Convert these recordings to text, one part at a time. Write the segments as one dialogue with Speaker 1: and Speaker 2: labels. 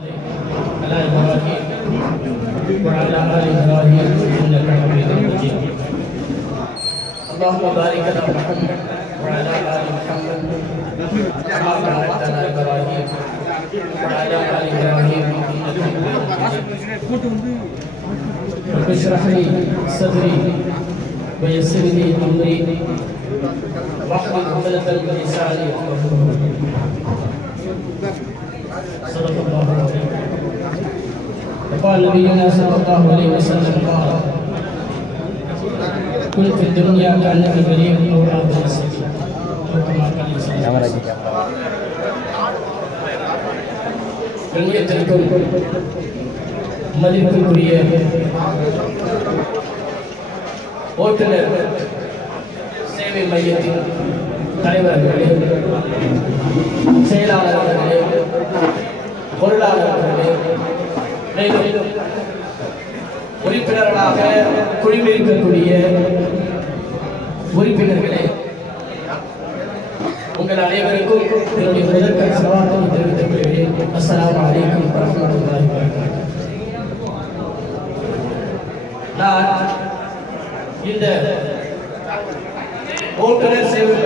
Speaker 1: على إبراهيم وعلى آل إبراهيم إنك حميد مجيد اللهم بارك على محمد. وعلى آل محمد كما باركت على إبراهيم وعلى آل إبراهيم رب اشرح لي صدري ويسر لي أمري واحلل عقدة من لساني صلی اللہ علیہ وسلم قال نبینا صلی اللہ علیہ وسلم کل فی الدنیا کانک غریب او آدھا سکی او کما کان صلی اللہ علیہ وسلم دنیتکم ملک القریہ தலைவர்களே செயலாளர்களே பொருளாளர்களே மேலும் உறுப்பினர்களாக குழுமிருக்கக்கூடிய உறுப்பினர்களே உங்கள் அனைவருக்கும் என்னுடைய முதற்கண் சவால்களை தெரிவித்துக் கொள்கிறேன். அஸ்லாம் அலைக்கும் வரஹ்மத்துல்லாஹி நான் இந்த ஓட்டுநர் சேவை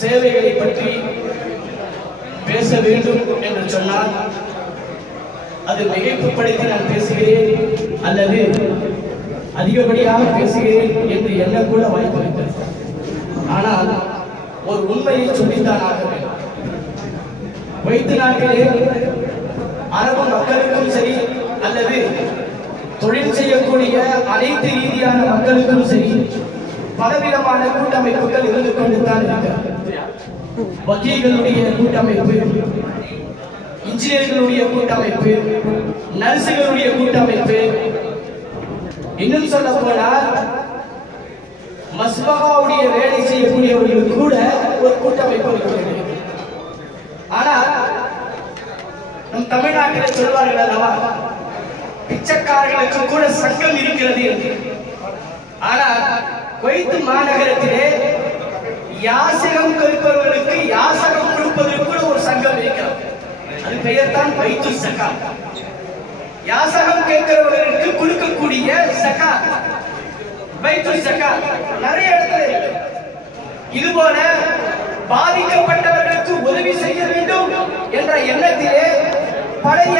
Speaker 1: சேவைகளை பற்றி பேச வேண்டும் என்று சொன்னால் அது மிகைப்புப்படுத்தி நான் பேசுகிறேன் அல்லது அதிகப்படியாக பேசுகிறேன் என்று எண்ணக்கூட வாய்ப்பு இருக்கிறது. ஆனால் ஒரு உண்மையை சொல்லித்தான் ஆக வேண்டும். வைத்து நாட்டிலே அரபு மக்களுக்கும் சரி அல்லது தொழில் செய்யக்கூடிய அனைத்து ரீதியான மக்களுக்கும் சரி பலவிதமான கூட்டமைப்புகள் இருந்து கொண்டுதான் இருக்கிறது வக்கீல்களுடைய கூட்டமைப்பு இன்ஜினியர்களுடைய கூட்டமைப்பு நர்சுகளுடைய கூட்டமைப்பு. இன்னும் சொல்ல போனால் மஸ்பகாவுடைய வேலை செய்யக்கூடியவர்கள் கூட ஒரு கூட்டமைப்பு இருக்கிறது. ஆனால் நம் தமிழ்நாட்டில் சொல்வார்கள் அல்லவா பிச்சைக்காரர்களுக்கு கூட சங்கம் இருக்கிறது என்று. ஆனால் குவைத்து மாநகரத்திலே யாசகம் கேட்பவர்களுக்கு யாசகம் கொடுப்பதற்கு கூட ஒரு சங்கம் இருக்கிறது. அது பெயர் தான் வைத்து சகா யாசகம் கேட்கிறவர்களுக்கு கொடுக்கக்கூடிய சகா வைத்து சகா நிறைய இடத்துல இருக்கு. இதுபோல பாதிக்கப்பட்டவர்களுக்கு உதவி செய்ய வேண்டும் என்ற எண்ணத்திலே பழைய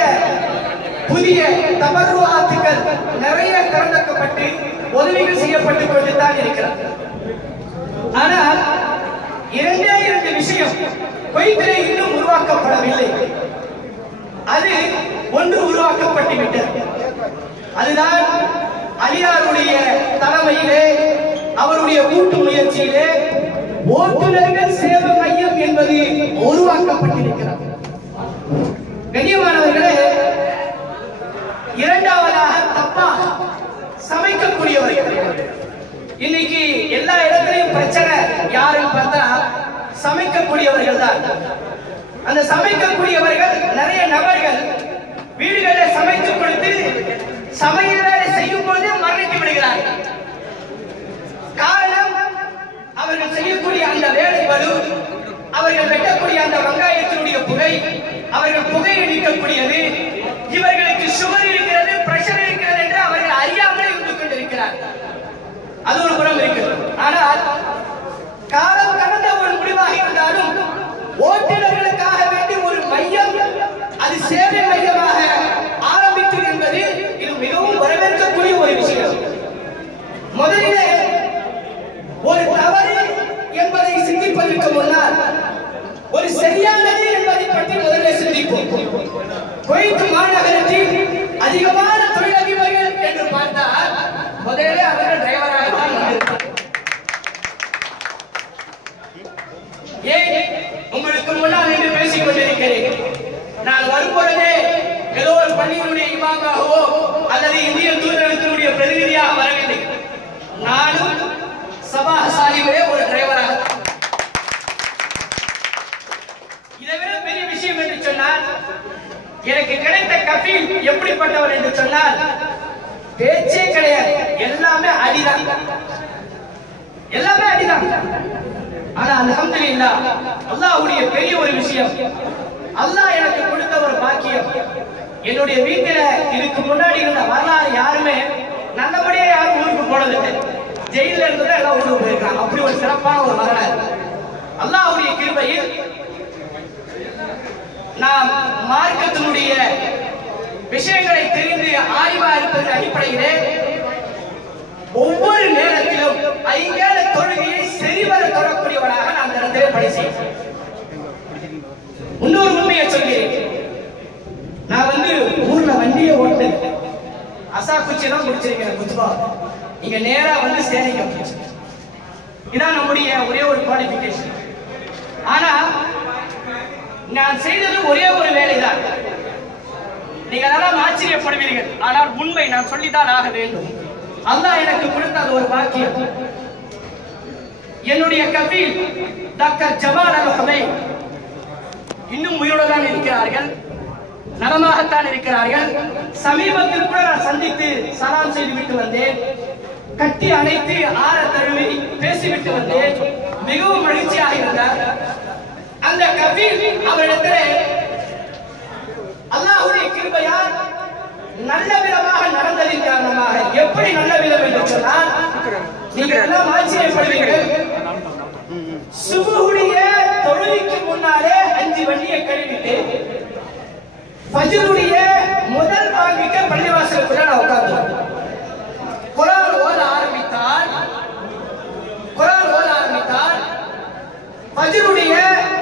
Speaker 1: புதிய தபர்வாத்துக்கள் நிறைய திறந்தக்கப்பட்டு உதவிகள் செய்யப்பட்டுக் கொண்டுதான் இருக்கிறார். ஆனால் இரண்டே இரண்டு விஷயம் குவைத்திலே இன்னும் உருவாக்கப்படவில்லை. அது ஒன்று உருவாக்கப்பட்டு விட்டது. அதுதான் அலியாருடைய தலைமையிலே அவருடைய கூட்டு முயற்சியிலே ஓட்டுநர்கள் சேவை மையம் என்பது உருவாக்கப்பட்டிருக்கிறது. கண்ணியமானவர்களே இரண்டாவதாக தப்பா சமைக்கக்கூடியவர்கள் இன்னைக்கு எல்லா இடத்திலையும் பிரச்சனை யாருன்னு பார்த்தா சமைக்கக்கூடியவர்கள் தான் அந்த சமைக்கக்கூடியவர்கள் நிறைய நபர்கள் வீடுகளில் சமைத்து கொடுத்து சமையல் வேலை செய்யும் பொழுதே மரணித்து விடுகிறார்கள். காரணம் அவர்கள் செய்யக்கூடிய அந்த வேலை வலு அவர்கள் வெட்டக்கூடிய அந்த வெங்காயத்தினுடைய புகை அவர்கள் புகை அடிக்கக்கூடியது இவர்களுக்கு சுவர் இருக்கிறது பிரஷர் இருக்கிறது என்று அவர்கள் அறியாமலே இருந்து கொண்டிருக்கிறார்கள் அது ஒரு புறம் இருக்கு. ஆனால் காலம் கடந்த ஒரு முடிவாக இருந்தாலும் ஓட்டுநர்களுக்காக வேண்டி ஒரு மையம் அது சேவை மையமாக ஆரம்பித்தது என்பது இது மிகவும் வரவேற்கக்கூடிய ஒரு விஷயம். முதலிலே ஒரு தவறு என்பதை சிந்திப்பதற்கு முன்னால் ஒரு சரியானது என்பதை பற்றி முதலில் சிந்திப்போம். குவைத்து மாநகரத்தில் அதிகமான தொழிலதிபர்கள் என்று பார்த்தால் முதலிலே அவர்கள் டிரைவராக தான் வந்திருப்பார் ஏன் உங்களுக்கு முன்னால் நின்று கேட்கிறேன். நான் வரும்பொழுதே ஏதோ ஒரு பள்ளியினுடைய இமாமாகவோ அல்லது இந்திய தூதரகத்தினுடைய பிரதிநிதியாக வரவில்லை. நானும் சபா சாலிகளே ஒரு டிரைவராக இதை விட பெரிய விஷயம் என்று சொன்னால் எனக்கு கிடைத்த கபீல் எப்படிப்பட்டவர் என்று சொன்னால் பேச்சே கிடையாது. எல்லாமே அடிதான். எல்லாமே அடிதான். ஆனா அல்ஹம்துலில்லாஹ் அல்லாஹ்வுடைய பெரிய ஒரு விஷயம். அல்லாஹ் எனக்கு கொடுத்த ஒரு பாக்கியம். என்னுடைய வீட்டுல இதுக்கு முன்னாடி இருந்த வரலாறு யாருமே நல்லபடியா யாரும் ஊருக்கு போனதில்லை. ஜெயில இருந்தது எல்லாம் ஊருக்கு போயிருக்காங்க. அப்படி ஒரு சிறப்பான ஒரு வரலாறு. அல்லாஹுடைய கிருபையில் நாம் மார்க்கத்தினுடைய விஷயங்களை தெரிந்து ஆய்வா இருப்பதன் அடிப்படையிலே ஒவ்வொரு நேரத்திலும் ஐங்கால அசா குச்சி தான் முடிச்சிருக்கேன் குத்துபா நீங்க நேரா வந்து சேரிங்க இதான் நம்முடைய ஒரே ஒரு குவாலிபிகேஷன் ஆனா நான் செய்தது ஒரே ஒரு வேலைதான். நீங்கள் அதெல்லாம் ஆச்சரியப்படுவீர்கள். ஆனால் உண்மை நான் சொல்லித்தான் ஆக வேண்டும். அல்லாஹ் எனக்கு கொடுத்த அது ஒரு பாக்கியம். என்னுடைய கவி டாக்டர் ஜமால் அல் இன்னும் உயிரோடு தான் இருக்கிறார்கள். நலமாகத்தான் இருக்கிறார்கள். சமீபத்தில் கூட நான் சந்தித்து சலாம் செய்து விட்டு வந்தேன். கட்டி அணைத்து ஆற தழுவி பேசிவிட்டு வந்தேன். மிகவும் மகிழ்ச்சியாக இருந்தார். அந்த கபீல் அவரிடத்திலே அல்லாஹுடைய கிருபையால் நல்ல விதமாக நடந்ததின் காரணமாக எப்படி நல்ல விதம் என்று சொன்னால் நீங்கள் எல்லாம் ஆச்சரியப்படுவீர்கள். சுபுடைய தொழுவிக்கு முன்னாலே அஞ்சு வண்டியை கழுவிட்டு பஜருடைய முதல் வாங்கிக்க பள்ளிவாசலுக்குள்ள நான் உட்கார்ந்து குரான் ஓத ஆரம்பித்தால் குரான் ஓத ஆரம்பித்தால் பஜருடைய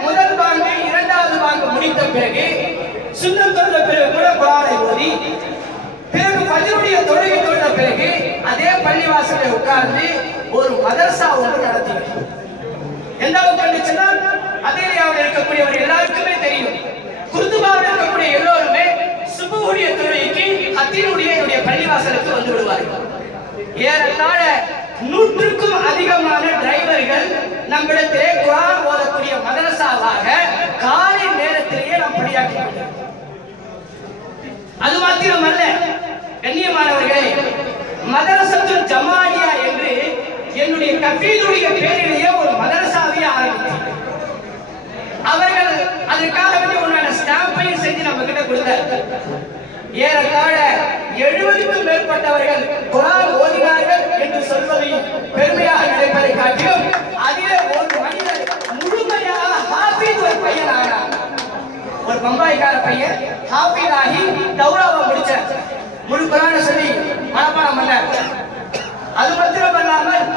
Speaker 1: முதல் வாங்கு இரண்டாவது வாங்கு முடித்த பிறகு சுண்ணம் தொழுத பிறகு கூட குரானை ஓதி பிறகு பஜருடைய தொழுகை தொழுத பிறகு அதே பள்ளிவாசலை உட்கார்ந்து ஒரு மதர்சா ஒன்று நடத்தினேன் எந்த அளவுக்கு அவர் இருக்கக்கூடிய இருக்கக்கூடியவர் எல்லாருக்குமே தெரியும் எல்லோருமே சுபுடைய தொழுகைக்கு ஹத்தீனுடைய என்னுடைய பள்ளிவாசலுக்கு வந்து விடுவார்கள் ஏறத்தாழ நூற்றுக்கும் அதிகமான டிரைவர்கள் நம்மிடத்திலே குரான் ஓதக்கூடிய மதரசாவாக காலை நேரத்திலேயே நாம் பணியாற்றி கொண்டிருக்கிறோம். அது மாத்திரமல்ல கண்ணியமானவர்களே மதரசத்துல் ஜமானியா என்று என்னுடைய கபீலுடைய பேரிலேயே ஒரு மதரசாவை ஆரம்பித்தார் அவர்கள் அதற்காக வேண்டிய உண்டான ஸ்டாம்பையும் செஞ்சு நம்ம கிட்ட கொடுத்தார். ஏறத்தாழ எழுபதுக்கும் மேற்பட்டவர்கள் குரான் ஓதினார்கள் என்று சொல்வதை பெருமையாக நினைப்பதை காட்டிலும் அதிலே ஒரு மனிதர் முழுமையாக ஹாஃபிஸ் ஒரு பையன் ஆனார் ஒரு பம்பாய்க்கார பையன் ஹாஃபிஸ் ஆகி தௌராவை முடிச்சார். முழு குரானை சொல்லி மனப்பாடம் பண்ணார். அது மாத்திரமல்லாமல்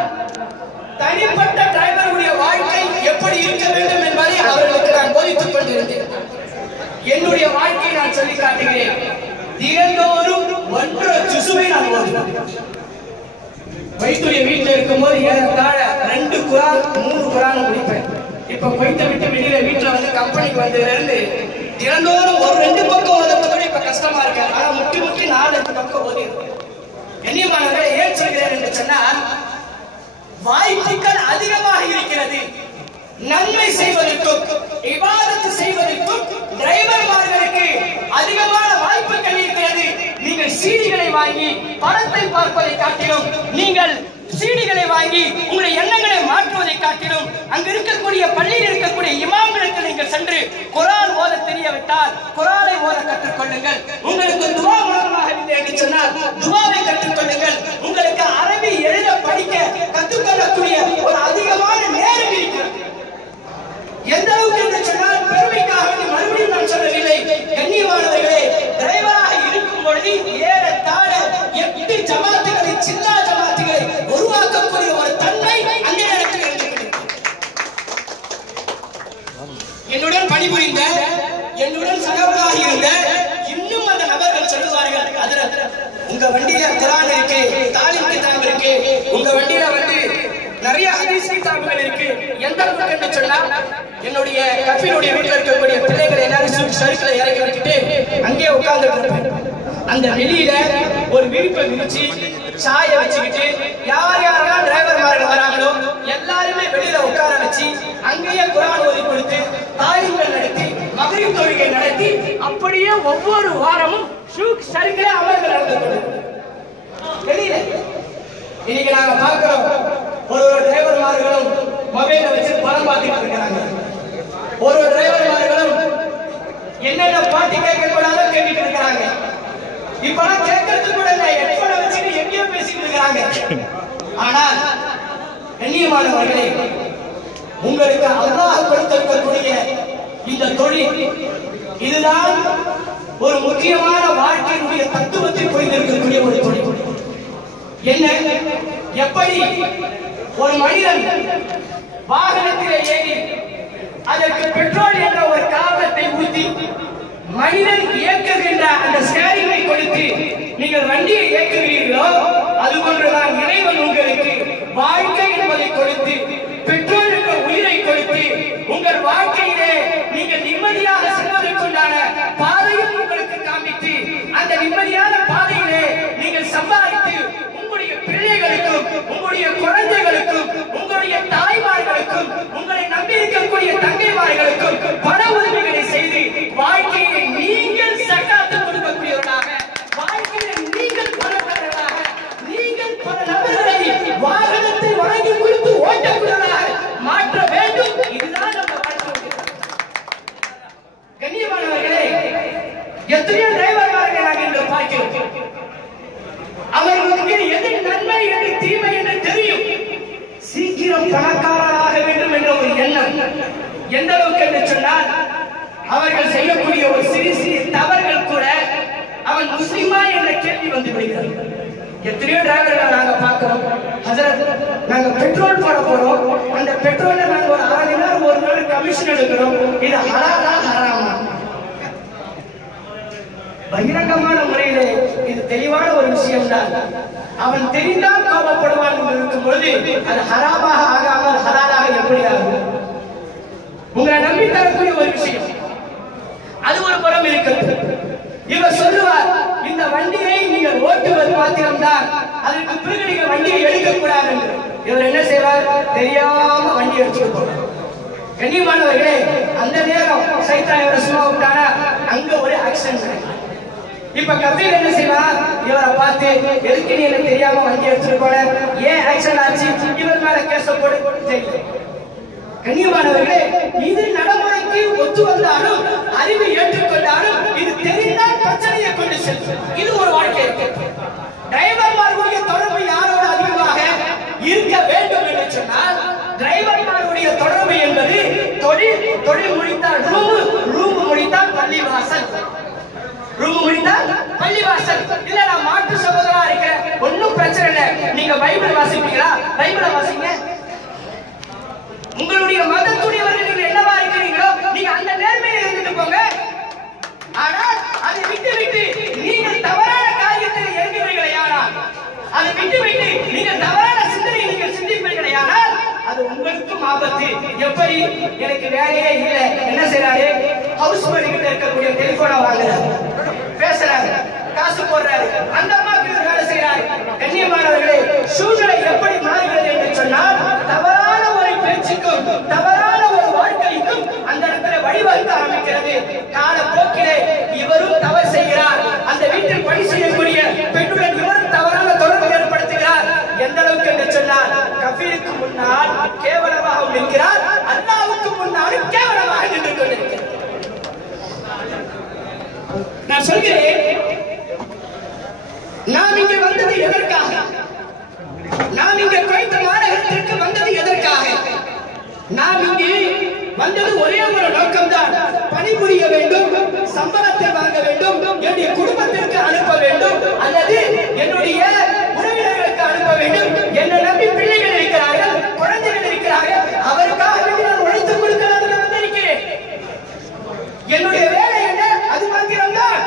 Speaker 1: தனிப்பட்ட டிரைவருடைய வாழ்க்கை எப்படி இருக்க வேண்டும் என்பதை அவர்களுக்கு நான் போதித்துக் கொண்டிருந்தேன். என்னுடைய வாழ்க்கையை நான் சொல்லி காட்டுகிறேன். தினந்தோறும் ஒன்றரை ஜுசுவை நான் ஓதுவேன். வைத்துடைய வீட்டில் இருக்கும்போது ஏறத்தாழ ரெண்டு குரான் மூணு குரான் முடிப்பேன் இப்ப வைத்த விட்டு வெளியில வீட்டுல வந்து கம்பெனிக்கு வந்ததுல இருந்து தினந்தோறும் ஒரு ரெண்டு பக்கம் ஓதுறத கூட இப்ப கஷ்டமா இருக்கு. ஆனா முட்டி முட்டி நாலு ரெண்டு பக்கம் ஓதி என்னியமானவர்கள் ஏன் சொல்கிறேன் என்று சொன்னால் வாய்ப்புகள் அதிகமாக இருக்கிறது. நன்மை செய்வதற்கும் இபாதத்து செய்வதற்கும் டிரைவர்மார்களுக்கு அதிகமான வாய்ப்புகள் இருக்கிறது நீங்கள் சீடிகளை வாங்கி படத்தை பார்ப்பதை காட்டிலும் நீங்கள் சீடிகளை வாங்கி உங்களுடைய எண்ணங்களை மாற்றுவதை காட்டிலும் அங்கு இருக்கக்கூடிய பள்ளியில் இருக்கக்கூடிய இமாம்களுக்கு நீங்கள் சென்று குரான் ஓத தெரியவிட்டால் குரானை ஓத கற்றுக்கொள்ளுங்கள். உங்களுக்கு துவா மூலமாக இல்லை என்று சொன்னால் துவாவை கற்றுக்கொள்ளுங்கள். உங்களுக்கு அரபி எழுத படிக்க கற்றுக்கொள்ளக்கூடிய ஒரு அதிகமான எந்த அளவுக்கு என்று சொன்னால் பெருமைக்காக வேண்டி மறுபடியும் நான் சொல்லவில்லை. கண்ணியமானவர்களே டிரைவராக இருக்கும் பொழுது ஏறத்தாழ எட்டு ஜமாத்துகளை சில்லா ஜமாத்துகளை உருவாக்கக்கூடிய ஒரு தன்மை அந்த நேரத்தில் என்னுடன் பணிபுரிந்த என்னுடன் சகவராக இருந்த இன்னும் அந்த நபர்கள் சொல்லுவார்கள் அதுல உங்க வண்டியில குரான் இருக்கு தாலிம் கிதாப் இருக்கு உங்க வண்டியில வந்து நிறைய ஹதீஸ் கிதாபுகள் இருக்கு. எந்த என்று சொன்னா என்னுடைய கப்பினுடைய வீட்டில் இருக்கக்கூடிய பிள்ளைகளை எல்லாரும் சுற்றி இறக்கி வச்சுட்டு அங்கேயே உட்கார்ந்துட்டு இருப்பேன். அந்த வெளியில ஒரு விரிப்பை விரிச்சு சாய வச்சுக்கிட்டு யார் யாரெல்லாம் டிரைவர்மார்கள் வராங்களோ எல்லாருமே வெளியில உட்கார வச்சு அங்கேயே குரான் ஓதி கொடுத்து தாயங்கள் நடத்தி மகரின் தொழுகை நடத்தி அப்படியே ஒவ்வொரு வாரமும் ஷூக் சரிகளே அமர்வு நடந்து வெளியில இன்னைக்கு நாங்க பார்க்கிறோம் ஒரு ஒரு டிரைவர்மார்களும் மொபைல வச்சு படம் பார்த்துட்டு இருக்கிறாங்க. ஒரு ஒரு டிரைவர்மார்களும் என்னென்ன பாட்டு கேட்க கூடாதோ கேட்டுட்டு இருக்கிறாங்க. இப்பெல்லாம் கேட்கறது கூட இல்லை ஹெட்போனை வச்சுட்டு எங்கேயோ பேசிட்டு இருக்கிறாங்க. ஆனால் கண்ணியமானவர்களே உங்களுக்கு அல்லாஹ் கொடுத்திருக்கக்கூடிய இந்த தொழில் இதுதான் ஒரு முக்கியமான வாழ்க்கையினுடைய தத்துவத்தை புரிந்திருக்கக்கூடிய ஒரு தொழில். என்ன? எப்படி ஒரு மனிதன் வாகனத்திலே ஏறி அதற்கு பெட்ரோல் என்ற ஒரு காரணத்தை ஊற்றி மனிதன் இயக்குகின்ற அந்த ஸ்டேரிங்கை கொடுத்து நீங்கள் வண்டியை இயக்குகிறீர்களோ அது போன்றுதான் இறைவன் உங்களுக்கு வாழ்க்கை என்பதை கொடுத்து பெற்றோருக்கு உயிரை கொடுத்து உங்கள் வாழ்க்கையிலே நீங்கள் நிம்மதியாக செல்வதற்குண்டான பாதையும் உங்களுக்கு காண்பித்து அந்த நிம்மதியான பாதையிலே நீங்கள் சம்பாதித்து உங்களுடைய பிள்ளைகளுக்கும் உங்களுடைய குழந்தைகளுக்கும் உங்களுடைய தாய்மார்களுக்கும் உங்களை நம்பி இருக்கக்கூடிய தங்கைமார்களுக்கும் பண உதவிகளை செய்து வாழ்க்கையை நீங்கள் சக்காத்து கொடுக்கக்கூடியவர்களாக வாழ்க்கையை நீங்கள் பணக்காரர்களாக நீங்கள் பல நபர்களை வாகனத்தை வழங்கி கொடுத்து ஓட்டக்கூடியவர்களாக மாற்ற வேண்டும். இதுதான் நம்ம வாழ்க்கை கண்ணியமானவர்களே எத்தனையோ டிரைவர்மார்களை நாங்கள் இன்று பார்க்கிறோம். அவர்களுக்கு எது நன்மை எது தீமை என்று தெரியும். சீக்கிரம் பணக்காரராக வேண்டும் என்ற ஒரு எண்ணம். எந்த அளவுக்கு என்று சொன்னால் அவர்கள் செய்யக்கூடிய ஒரு சிறு சிறு தவறுகள் கூட அவன் முஸ்லிமா என்ற கேள்வி வந்து விடுகிறது. எத்தனையோ டிரைவர்கள் நாங்க பார்க்கிறோம். ஹசரத் நாங்க பெட்ரோல் போட போறோம். அந்த பெட்ரோல்ல நாங்க ஒரு அரை மணி நேரம் ஒரு நாள் கமிஷன் எடுக்கிறோம். இது ஹலாலா ஹராமா? பகிரங்கமான முறையிலே இது தெளிவான ஒரு விஷயம் தான் அவன் தெரிந்தால் கோபப்படுவான் என்று இருக்கும் பொழுது அது ஹராமாக ஆகாமல் ஹலாலாக எப்படி ஆகும் உங்களை நம்பி தரக்கூடிய ஒரு விஷயம். அது ஒரு புறம் இருக்கிறது. இவர் சொல்லுவார் இந்த வண்டியை நீங்கள் ஓட்டுவது மாத்திரம்தான். அதற்கு பிறகு நீங்கள் வண்டியை எடுக்க கூடாது இவர் என்ன செய்வார்? தெரியாம வண்டி எடுத்துட்டு போவார். கண்ணியமானவர்களே அந்த நேரம் சைத்தான் இவரை சும்மா விட்டானா அங்க ஒரு ஆக்சிடென்ட் இப்ப கபீர் என்ன செய்வா இவரை பார்த்து எதுக்கு நீ எனக்கு தெரியாம வண்டி எடுத்துட்டு போன? ஏன் ஆக்சிடென்ட் ஆச்சு? இவர் மேல கேச போடு. தெரியும் கண்ணியமானவர்களே இது நடைமுறைக்கு ஒத்து வந்தாலும் அறிவை ஏற்றுக்கொண்டாலும் இது தெரிந்தால் பிரச்சனையை கொண்டு செல்லும். இது ஒரு வாழ்க்கை இருக்கு. டிரைவர்மார்களுடைய தொடர்பு யாரோடு அதிகமாக இருக்க வேண்டும் என்று சொன்னால் டிரைவர்மார்களுடைய தொடர்பு என்பது தொழில் தொழில் முடித்தால் ரூம் ரூம் முடித்தால் பள்ளி வாசல் ரூம் முடிந்தால் பள்ளிவாசல். இல்ல நான் மாற்று சகோதரா இருக்கிறேன் ஒன்னும் பிரச்சனை இல்லை. நீங்க பைபிள் வாசிப்பீங்களா? பைபிளை வாசிங்க. உங்களுடைய மதத்துடையவர்கள் நீங்கள் என்னவா இருக்கிறீங்களோ நீங்க அந்த நேர்மையில இருந்துட்டு போங்க. ஆனால் அதை விட்டு விட்டு நீங்கள் தவறான காரியத்தில் இறங்குவீர்களே ஆனால் அதை விட்டு விட்டு நீங்கள் தவறான சிந்தனை நீங்கள் சிந்திப்பீர்களே ஆனால் அது உங்களுக்கும் ஆபத்து. எப்படி? எனக்கு வேலையே இல்லை. என்ன செய்யறாரு ஹவுஸ் கிட்ட இருக்கக்கூடிய டெலிபோனை வாங்குறாரு. பேசுறாரு. காசு போடுறாரு. அந்த அம்மாவுக்கு வேலை செய்யறாரு கண்ணியமானவர்களே சூழ்நிலை எப்படி மாறுகிறது என்று சொன்னால் தவறான ஒரு தவறான ஒரு வாழ்க்கைக்கும் அந்த இடத்துல வழிவகுக்க ஆரம்பிக்கிறது. காலப்போக்கிலே இவரும் தவறு செய்கிறார். அந்த வீட்டில் பணி செய்யக்கூடிய பெண்ணுடன் இவரும் தவறான தொடர்பு ஏற்படுத்துகிறார். எந்த அளவுக்கு என்று சொன்னால் கபீருக்கு முன்னால் கேவலமாக நிற்கிறார். அல்லாவுக்கு முன்னாலும் கேவலமாக நின்று கொண்டிருக்கிறார். நான் சொல்கிறேன் நாம் இங்கே வந்தது எதற்கு பணிபுரிய வேண்டும் சம்பளத்தை வாங்க வேண்டும் என்னுடைய குடும்பத்திற்கு அனுப்ப வேண்டும் அல்லது என்னுடைய உறவினர்களுக்கு அனுப்ப வேண்டும் என்னை நம்பி பிள்ளைகள் இருக்கிறார்கள் குழந்தைகள் இருக்கிறார்கள் அவருக்காக வேண்டி நான் உழைத்துக் கொடுக்கிறது வந்திருக்கிறேன் என்னுடைய வேலை என்ன அது மாத்திரம்தான்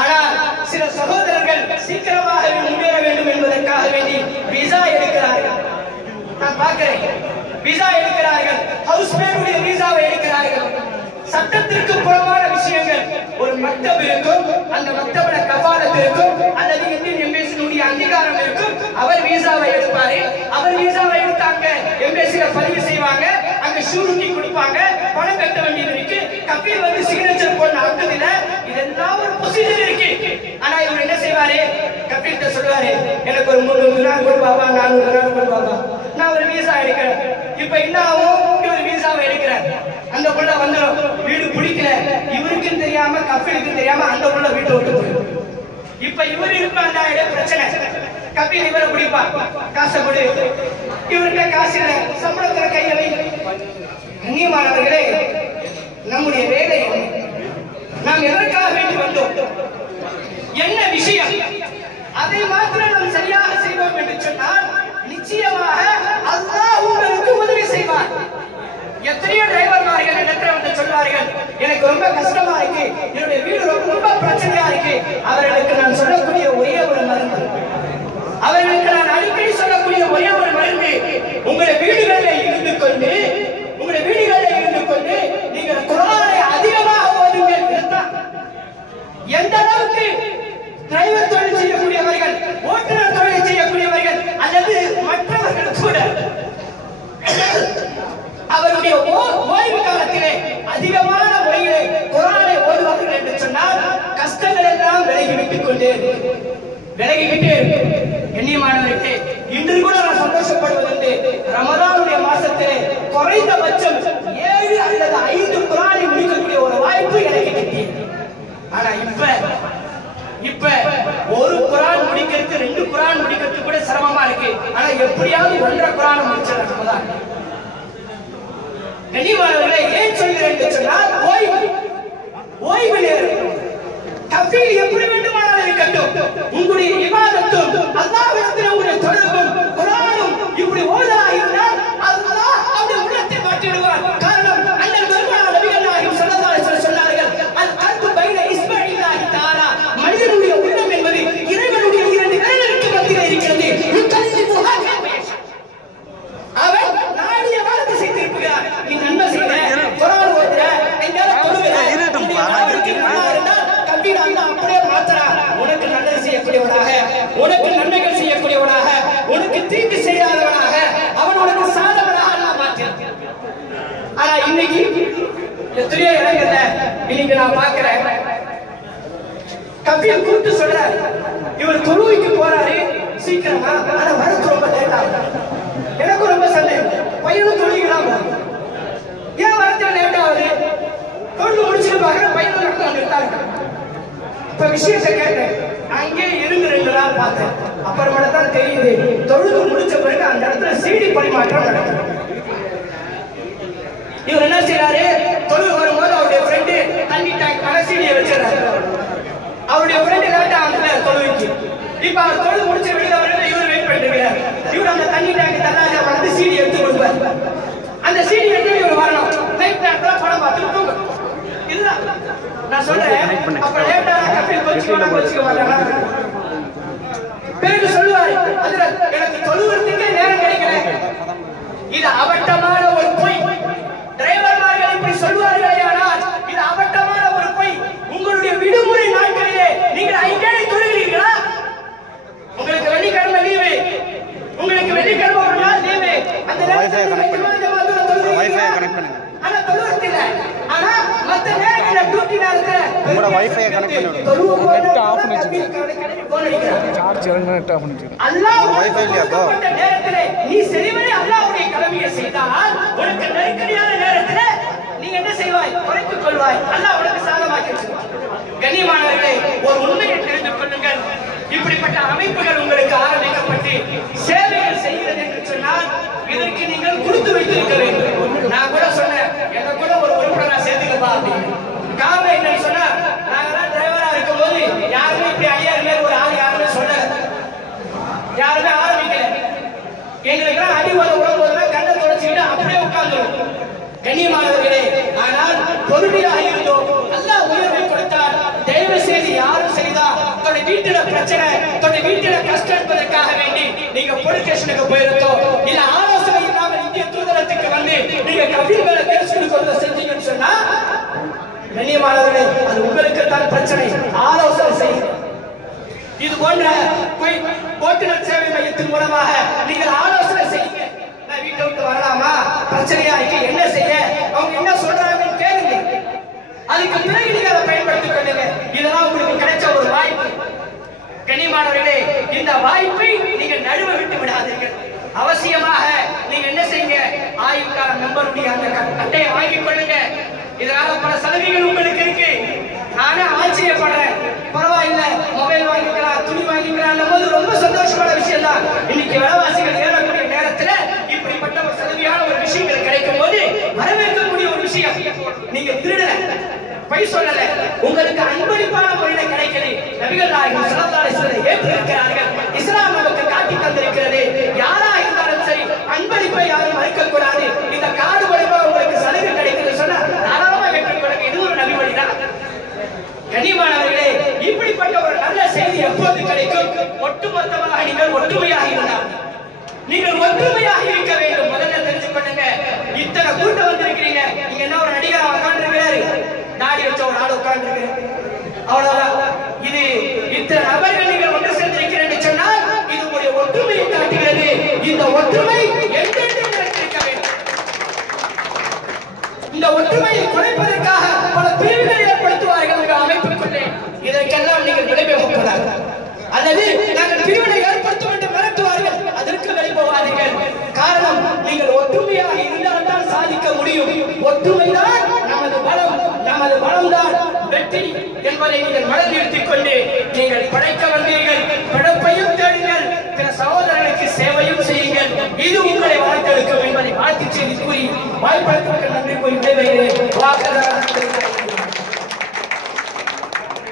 Speaker 1: ஆனால் சில சகோதரர்கள் சீக்கிரமாக முன்னேற வேண்டும் என்பதற்காக வேண்டி விசா எடுக்கிறார்கள் நான் பார்க்கிறேன் விசா எடுக்கிறார்கள் ஹவுஸ் மேனுடைய விசாவை எடுக்கிறார்கள் சட்டத்திற்கு புறமான விஷயங்கள் ஒரு மக்தப் இருக்கும் அந்த மக்தபில கபாலத் இருக்கும் அல்லது இந்தியன் எம்பேசியினுடைய அங்கீகாரம் இருக்கும் அவர் விசாவை எடுப்பாரு அவர் விசாவை எடுத்தாங்க எம்பேசியில பதிவு செய்வாங்க அங்க ஷூரிட்டி கொடுப்பாங்க பணம் கட்ட வேண்டியது இருக்கு. கபீர் வந்து சிக்னேச்சர் போட்டு நடக்குதுல இதெல்லாம் ஒரு ப்ரொசீஜர் இருக்கு. ஆனா இவர் என்ன செய்வாரு? கபீர்கிட்ட சொல்லுவாரு எனக்கு ஒரு முந்நூறு நாள் கொடு பாபா நானூறு நாள் கொடு பாபா நான் ஒரு விசா எடுக்கிறேன். இப்ப என்ன ஆகும்? இவர் விசாவை எடுக்கிறார். அந்த புள்ள வந்துடும் வீடு பிடிக்கல. இவருக்கும் தெரியாம கபீருக்கும் தெரியாம அந்த புள்ள வீட்டை விட்டு போயிடும். இப்ப இவர் இருப்பாண்டா பிரச்சனை? கபில் இவரை பிடிப்பா காசை கொடு. இவர்கிட்ட காசு இல்ல சம்பளத்துல கையில வை நம்முடைய வேலை நாம் எதற்காக வேண்டி வந்தோம்? என்ன விஷயம்? அதை மாத்திரம் நாம் சரியாக செய்வோம் என்று சொன்னால் நிச்சயமாக அல்லாஹ் உங்களுக்கு உதவி செய்வார். எத்தனையோ டிரைவர்மார்கள் இடத்துல வந்து சொல்வார்கள் எனக்கு ரொம்ப கஷ்டமா இருக்கு என்னுடைய வீடு ரொம்ப ரொம்ப பிரச்சனையா இருக்கு. அவர்களுக்கு நான் சொல்லக்கூடிய ஒரே ஒரு மருந்து. அவர்களுக்கு நான் அடிக்கடி சொல்லக்கூடிய ஒரே ஒரு மருந்து உங்களுடைய வீடுகளில் இருந்து கொண்டு உங்களுடைய வீடுகளில் இருந்து கொண்டு நீங்கள் குரானை அதிகமாக ஓதுங்கள் இதுதான் எந்த அளவுக்கு டிரைவர் தொழில் செய்யக்கூடியவர்கள் ஓட்டுநர் தொழில் செய்யக்கூடியவர்கள் அல்லது மற்றவர்கள் கூட அவருடைய ஓ- ஓய்வு காலத்திலே அதிகமான முறையிலே குரானை ஓதுவார்கள் என்று சொன்னால் கஷ்டங்கள் எல்லாம் விலகி விட்டுக் கொண்டே இருக்கும். விலகிக்கிட்டே இருக்கும். கண்ணியமானவர்களே இன்று கூட நான் சந்தோஷப்படுவதுண்டு ரமதானுடைய மாசத்திலே குறைந்தபட்சம் ஏழு அல்லது ஐந்து குரானை முடிக்கக்கூடிய ஒரு வாய்ப்பு எனக்கு கிட்டியது ஆனா இப்ப இப்ப ஒரு குரான் முடிக்கிறதுக்கு ரெண்டு குரான் முடிக்கிறதுக்கு கூட சிரமமா இருக்கு. ஆனா எப்படியாவது ஒன்றரை குரான் முடிச்சிடறதுதான் கனிவாளர்களை ஏன் சொல்கிறேன் என்று சொன்னால் ஓய்வு. ஓய்வு நேரம். தப்பில் எப்படி வேண்டுமானாலும் இருக்கட்டும். உங்களுடைய விவாதத்தும் அல்லாஹ்விடத்தில் உங்களுடைய தொடர்பும் குரானும் இப்படி ஓதாக இருந்தால் அல்லாஹ் அவருடைய உள்ளத்தை மாற்றிடுவார் காரணம் அண்ணல் பெருமாள் நபிகள் நாயகம் ஸல்லல்லாஹு அலைஹி வஸல்லம் சொன்னார்கள் அல் கல்பு பைன இஸ்மாயில்லாஹி தஆலா மனிதனுடைய உள்ளம் என்பது இறைவனுடைய இரண்டு விரல்களுக்கு மத்தியில் இருக்கிறது யுகல்லிபுஹா கைஃப யஷா. அவன் நாடிய வாரத்தை செய்திருக்கிறார் நீ நன்மை செய்த குரான் ஓதுற எங்கேயாவது தொழுகிற
Speaker 2: இருக்கட்டும்,
Speaker 1: உன்னுடைய
Speaker 2: பா,
Speaker 1: வாழ்க்கை நல்லா இருந்தா கம்பி நான் அப்படியே மாத்துறா உனக்கு நல்லது செய்யக்கூடியவனாக உனக்கு நன்மைகள் செய்யக்கூடியவனாக உனக்கு தீங்கு செய்யாதவனாக அவன் உனக்கு சாதவனாக நான் மாத்தினான் ஆனா இன்னைக்கு எத்தனையோ இடங்கள்ல இன்னைக்கு நான் பார்க்கிறேன் கபில் கூப்பிட்டு சொல்றாரு இவர் தொழுவைக்கு போறாரு சீக்கிரமா ஆனா வரது ரொம்ப லேட் ஆகும் எனக்கும் ரொம்ப சந்தேகம் பையனும் தொழுகிறான் ஏன் வரத்துல லேட் ஆகுது தொழில் முடிச்சுட்டு பார்க்கற பையனும் நிறுத்தாங்க இப்ப விஷயத்தை கேட்டேன். அங்கே இருந்து ரெண்டு நாள் பார்த்தேன். அப்புறமேல தான் தெரியுது. தொழுது முடிச்ச பிறகு அந்த இடத்துல சீடி பரிமாற்றம் நடக்குது. இவர் என்ன செய்யறாரு தொழில் வரும்போது அவருடைய ஃப்ரெண்டு தண்ணி டேங்க் மேல சீடியை வச்சிடறாரு. அவருடைய ஃப்ரெண்டு லேட்டா அந்த தொழுவிக்கு இப்ப அவர் தொழுது முடிச்ச வெளியில வரல இவர் வெயிட் பண்ணிட்டு இவர் அந்த தண்ணி டேங்க் தள்ளாத வந்து சீடி எடுத்து கொடுப்பார் அந்த சீடி எடுத்து இவர் வரணும். நைட் நேரத்துல படம் பார்த்து தூங்கும் இதுதான். நான் சொல்றேன். அப்ப லேட்டா கப்பல் வச்சுக்கோ வச்சுக்க மாட்டாங்க பிறகு சொல்லுவாரு. எனக்கு தொழுவதற்கே நேரம் கிடைக்கல. இது அபட்டமான ஒரு பொய் டிரைவர்மார்கள் இப்படி சொல்வார்களே ஆனால் இது அபட்டமான ஒரு பொய் உங்களுடைய விடுமுறை நாட்களிலே நீங்கள் ஐந்தேழை தொழுகிறீர்களா உங்களுக்கு வெள்ளிக்கிழமை லீவு உங்களுக்கு வெள்ளிக்கிழமை ஒரு நாள் லீவு அந்த
Speaker 2: Wi-Fi connect பண்ணுங்க. Wi-Fi connect பண்ணுங்க.
Speaker 1: ஆனா தொழுவதில்ல ஆனா மத்த நேரங்கள்ல டியூட்டி நேரத்துல
Speaker 2: உங்களோட Wi-Fi connect பண்ணி விடுங்க.
Speaker 3: Net off பண்ணி வச்சுக்கோங்க. சார்ஜ் இறங்க நெட் ஆஃப்
Speaker 2: உனக்கு Wi-Fi இல்லையா அப்போ?
Speaker 1: நீ செறிவரை அல்லாஹ்வுடைய கடமையை செய்தால் உனக்கு நெருக்கடியான நேரத்திலே நீ என்ன செய்வாய் குறைத்துக் கொள்வாய் அல்லாஹ் உனக்கு சாதமாக்கி வச்சிருவான் கண்ணியமானவர்களே ஒரு உண்மையை தெரிந்து கொள்ளுங்கள் இப்படிப்பட்ட அமைப்புகள் உங்களுக்கு ஆரம்பிக்கப்பட்டு சேவைகள் செய்கிறது என்று சொன்னால் இதற்கு நீங்கள் கொடுத்து வைத்திருக்க வேண்டும் நான் கூட சொன்னேன் என்ன கூட ஒரு உறுப்பினரா சேர்த்துக்கப்பா அப்படின்னு காரணம் என்னன்னு சொன்னா நாங்கெல்லாம் டிரைவரா இருக்கும்போது யாருமே இப்படி ஐயா மேல ஒரு ஆள் யாருமே சொல்லல யாருமே ஆரம்பிக்கல எங்களுக்கெல்லாம் அடி உத உடம்போதெல்லாம் கண்ணை தொடச்சிக்கிட்டு அப்படியே உட்கார்ந்துரும் கண்ணியமானவர்களே ஆனால் பொறுமையாக இருந்தோம் அல்லாஹ் உயர்வை கொடுத்தார். தயவு செய்து யாரும் செய்தா? தன்னுடைய வீட்டுல பிரச்சனை தன்னுடைய வீட்டுல கஷ்டம் என்பதற்காக வேண்டி நீங்க போலீஸ் ஸ்டேஷனுக்கு போயிருந்தோம் இல்ல ஆலோசனை இல்லாமல் இந்திய தூதரத்துக்கு வந்து நீங்க கபீர் மேல கேஸ் கொடுக்கறத செஞ்சீங்கன்னு சொன்னா கண்ணியமானவர்களே அது உங்களுக்கு தான் பிரச்சனை. ஆலோசனை செய்யுங்க. இது போன்ற போய் ஓட்டுநர் சேவை மையத்தின் மூலமாக நீங்கள் ஆலோசனை செய்யுங்க. நான் வீட்டை விட்டு வரலாமா? பிரச்சனையா? இருக்கு என்ன செய்ய? அவங்க என்ன சொல்றாங்க? அதுக்கு பிறகு நீங்க அதை பயன்படுத்திக் கொள்ளுங்க. இதெல்லாம் உங்களுக்கு கிடைச்ச ஒரு வாய்ப்பு. கனிமானவர்களே இந்த வாய்ப்பை நீங்க நழுவ விட்டு விடாதீர்கள். அவசியமாக நீங்க என்ன செய்யுங்க? ஆயுக்கார மெம்பருடைய அந்த அட்டையை வாங்கிக் கொள்ளுங்க. இதனால பல சலுகைகள் உங்களுக்கு இருக்கு. நானே ஆச்சரியப்படுறேன். பரவாயில்ல மொபைல் வாங்கிக்கலாம் துணி வாங்கிக்கலாம் போது ரொம்ப சந்தோஷமான விஷயம் தான் இன்னைக்கு விலைவாசிகள் ஏறக்கூடிய நேரத்துல இப்படிப்பட்ட ஒரு சலுகையான ஒரு விஷயங்கள் கிடைக்கும் போது வரவேற்கக்கூடிய ஒரு விஷயம். நீங்க திருடல பொய் சொல்லல. உங்களுக்கு அன்பளிப்பான முறையில கிடைக்குது நபிகள் நாயகம் ஸல்லல்லாஹு சொல்ல ஏற்றிருக்கிறார்கள். இஸ்லாம் நமக்கு காட்டி தந்திருக்கிறது. யாரா இருந்தாலும் சரி அன்பளிப்பை யாரும் மறுக்க கூடாது இந்த காடு மூலமா உங்களுக்கு சலுகை கிடைக்கிறது சொன்னா தாராளமா வெற்றி கொடுங்க. இது ஒரு நபிமொழி தான். கனிமானவர்களே இப்படிப்பட்ட ஒரு நல்ல செய்தி எப்போது கிடைக்கும்? ஒட்டுமொத்தமாக நீங்கள் ஒற்றுமையாக இருந்தால். நீங்கள் ஒற்றுமையாக இருக்க வேண்டும். முதல்ல தெரிஞ்சு பண்ணுங்க இத்தனை கூட்டம் வந்திருக்கிறீங்க நீங்க என்ன ஒரு நடிகர் உட்கார்ந்து தாடி வச்ச ஒரு ஆள் உட்கார்ந்து அவ்வளவுதான். இது இத்தனை நபர்கள் நீங்கள் ஒன்று சேர்ந்திருக்கிறேன் சொன்னால் இது உங்களுடைய ஒற்றுமையை காட்டுகிறது. இந்த ஒற்றுமை என்றென்றும் நிலைத்திருக்க வேண்டும்? இந்த ஒற்றுமையை குறைப்பதற்காக பல பிரிவுகளை ஏற்படுத்துவார்கள் உங்கள் அமைப்புக்குள்ளே இதற்கெல்லாம் நீங்கள் விளைவிக்க கூடாது அல்லது நாங்கள் பிரிவினை ஏற்படுத்தும் என்று மிரட்டுவார்கள். அதற்கு வெளிப்போவாதீர்கள் காரணம் நீங்கள் ஒற்றுமையாக இருந்தால்தான் சாதிக்க முடியும். என்பதை நீங்கள் மனதில் நிறுத்திக் கொண்டு நீங்கள் படைக்க வந்தீர்கள். பிழப்பையும் தேடுங்கள். பிற சகோதரர்களுக்கு சேவையும் செய்யுங்கள். இது உங்களை வாழ்த்தெடுக்கும் என்பதை வாழ்த்து செய்தி கூறி வாய்ப்பளித்தவர்கள் நன்றி கூறி விடைபெறுகிறேன்.